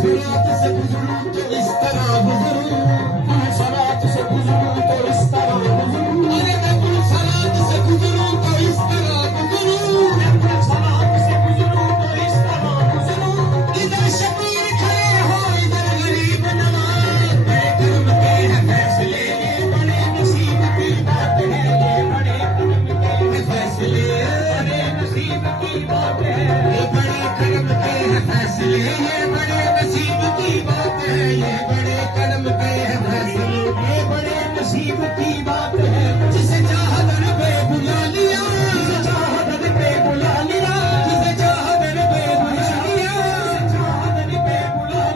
सरात से गुजरूं तो इस तरह गुजरूं, सरात से गुजरूं तो इस तरह गुजरूं, अरे मैं सरात से गुजरूं तो इस तरह गुजरूं, मैं सरात से गुजरूं तो इस तरह गुजरूं। इधर शबीर खड़े हो इधर गरीब नवाज, बड़े कर्म के हैं फैसले, ये बड़े नसीब की बात है, ये बड़े कर्म के हैं फैसले, बड़े नसीब की बात है, ये बड़े कर्म के हैं फैसले, ये बड़े नसीब की बात है, ये बड़े कर्म के हैं फैसले, ये बड़े नसीब की बात है।